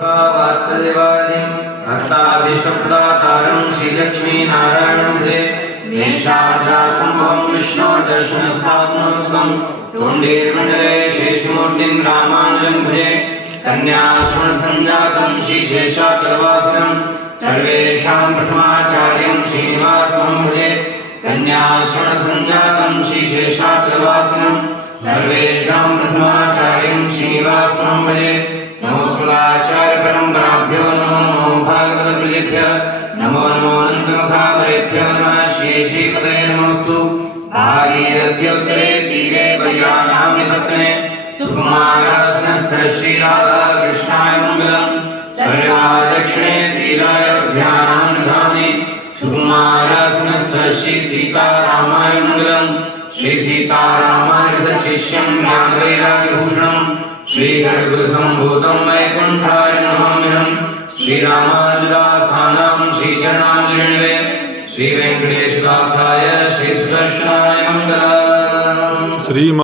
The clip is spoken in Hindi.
वात्सल्यवादिं भक्ताभीष्टप्रदातारं श्रीलक्ष्मीनारायणं भजे। मेषाद्रासम्भवं विष्णोर्दर्शनस्थात्मोत्सवं तोण्डीर्मण्डले शेषमूर्तिं रामानुजं भजे। कन्याश्रवणसञ्जातं श्रीशेषाचलवासिनं सर्वेषां प्रथमाचार्यं श्रीनिवासं भजे। कन्याश्रवणसञ्जातं श्रीशेषाचलवासिनं सर्वेषां प्रथमाचार्यं श्रीनिवासं भजे। नमस्कृताचार्य परम्पराभ्यो नमो नमो भागवतप्रियेभ्यः नमो नमो अनन्तमुखामरेभ्यो नमः। श्री श्रीपदये नमोऽस्तु। भागीरथ्योत्तरे तीरे वैयायां निपत्ने सुकुमारासनस्थ श्रीराधाकृष्णाय मङ्गलम्। सर्वा दक्षिणे तीरायोध्यानां निधाने सुकुमारासनस्थ श्रीसीतारामाय मङ्गलम्। श्रीसीतारामाय सचिष्यं ज्ञानवैराग्यभूषणम् श्रीगुरुसम्भूतं वैकुण्ठाय नमाम्यहम्। श्रीरामानुजदासानां श्रीचरणाम्बुजनिवे श्रीवेङ्कटेशदासाय श्रीसुदर्शनाय मङ्गलम्।